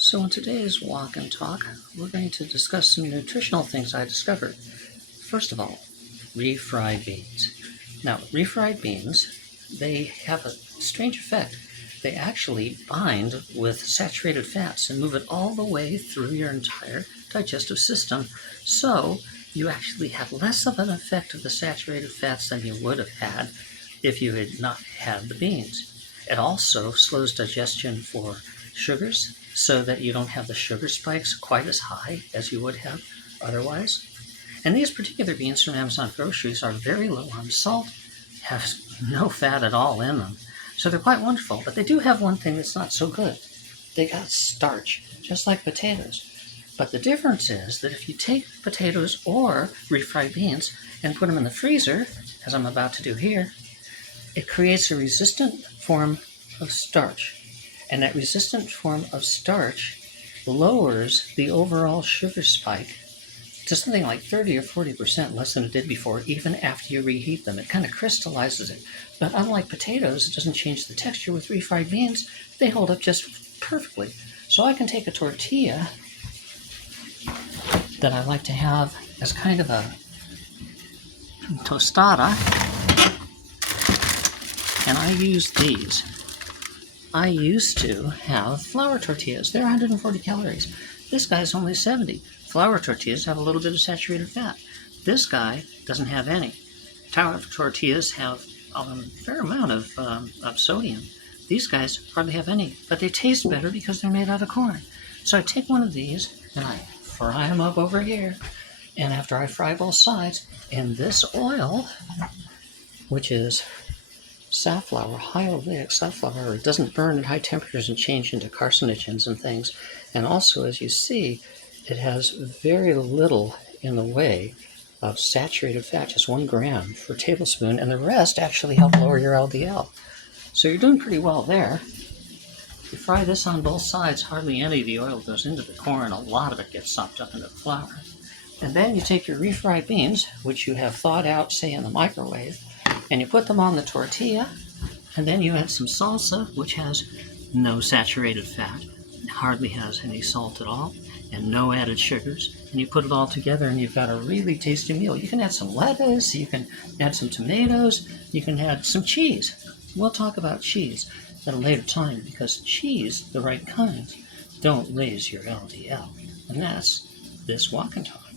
So in today's walk and talk, we're going to discuss some nutritional things I discovered. First of all, refried beans. Now, refried beans, they have a strange effect. They actually bind with saturated fats and move it all the way through your entire digestive system. So you actually have less of an effect of the saturated fats than you would have had if you had not had the beans. It also slows digestion for sugars so that you don't have the sugar spikes quite as high as you would have otherwise. And these particular beans from Amazon Groceries are very low on salt, have no fat at all in them. So they're quite wonderful, but they do have one thing that's not so good. They got starch, just like potatoes. But the difference is that if you take potatoes or refried beans and put them in the freezer, as I'm about to do here, it creates a resistant form of starch. And that resistant form of starch lowers the overall sugar spike to something like 30 or 40% less than it did before, even after you reheat them. It kind of crystallizes it. But unlike potatoes, it doesn't change the texture. With refried beans, they hold up just perfectly. So I can take a tortilla that I like to have as kind of a tostada, and I use these. I used to have flour tortillas. They're 140 calories. This guy's only 70. Flour tortillas have a little bit of saturated fat. This guy doesn't have any. Flour tortillas have a fair amount of sodium. These guys hardly have any, but they taste better because they're made out of corn. So I take one of these and I fry them up over here. And after I fry both sides, in this oil, which is safflower, high oleic safflower, it doesn't burn at high temperatures and change into carcinogens and things. And also, as you see, it has very little in the way of saturated fat, just 1 gram per tablespoon, and the rest actually help lower your LDL. So you're doing pretty well there. You fry this on both sides, hardly any of the oil goes into the corn, a lot of it gets sopped up into the flour. And then you take your refried beans, which you have thawed out, say in the microwave, and you put them on the tortilla, and then you add some salsa, which has no saturated fat, hardly has any salt at all, and no added sugars, and you put it all together and you've got a really tasty meal. You can add some lettuce, you can add some tomatoes, you can add some cheese. We'll talk about cheese at a later time because cheese, the right kinds, don't raise your LDL. And that's this walk and talk.